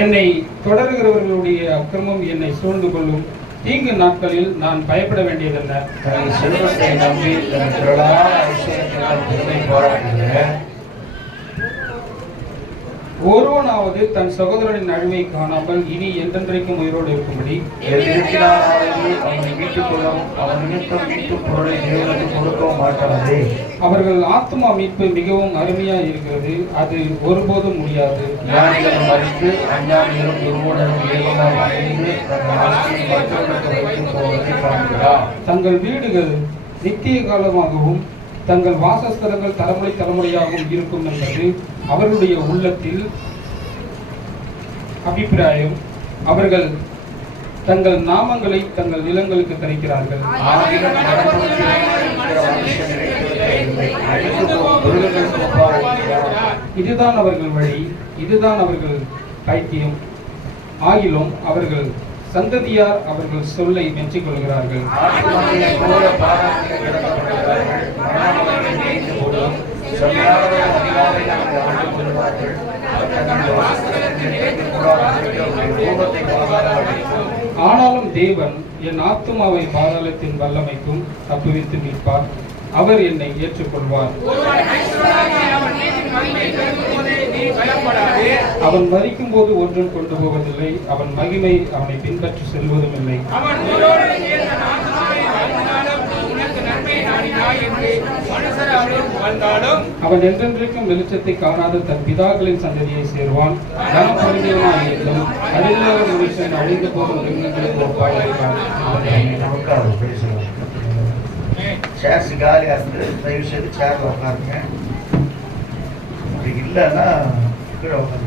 என்னை தொடர்கிறவர்களுடைய அக்கிரமம் என்னை சூழ்ந்து கொள்ளும். தீங்கு நாட்களில் நான் பயப்பட வேண்டியதல்ல. தன் செல்வத்தை நம்பி தன் திரளான ஐஸ்வர்யத்தினால் பெருமை போராடுகிற ஒருவனாவது தன் சகோதரனின் அழிவை காணாமல் இனி என்றென்றைக்கும் உயிரோடு இருக்கும்படி அவனை மீட்டுக் கொள்ளும். அவன் நிமித்தம் மீட்டும் பொருளை தேவனுக்கு கொடுக்கவும் மாட்டாதே. அவர்கள் ஆத்மா மீட்பு மிகவும் அருமையாக இருக்கிறது, அது ஒருபோதும் முடியாது. ஞானிகளும் மறித்து அஞ்ஞானிகளும் துர்மூடரும் ஏகமாக அடைந்து தங்கள் ஆட்சியை மற்றவர்களுக்கு வைத்து போவதை காண்கிறார். தங்கள் வீடுகள் நித்திய காலமாகவும் தங்கள் வாசஸ்தலங்கள் தலைமுறை தலைமுறையாகவும் இருக்கும் என்பது அவர்களுடைய உள்ளத்தில் அபிப்பிராயம். அவர்கள் தங்கள் நாமங்களை தங்கள் நிலங்களுக்கு தரிக்கிறார்கள். இதுதான் அவர்கள் வழி, இதுதான் அவர்கள் பைத்தியம். ஆகிலும் அவர்கள் சந்ததியார் அவர்கள் சொல்லை மெச்சிக் கொள்கிறார்கள். ஆனாலும் தேவன் என் ஆத்துமாவை பாதாளத்தின் வல்லமைக்கும் தப்புவித்து மீட்பார். அவர் என்னை ஏற்றுக்கொள்வார். அவன் மரிக்கும் போது ஒன்றும் கொண்டு போவதில்லை, அவன் மகிமை அவனை பின்பற்றி செல்வதும் இல்லை. அவன் என்றென்றைக்கும் வெளிச்சத்தை காணாத தன் பிதாக்களின் சந்ததியை சேர்வான். அறிவில்லாத மனுஷன் அழிந்து போகும் மிருகங்களுக்கு ஒப்பாயிருக்கான். சேர்ஸ் காலியாக இருந்து தயவு செய்து சேர்ல உட்காருங்க. அப்படி இல்லைன்னா கீழே உட்காந்து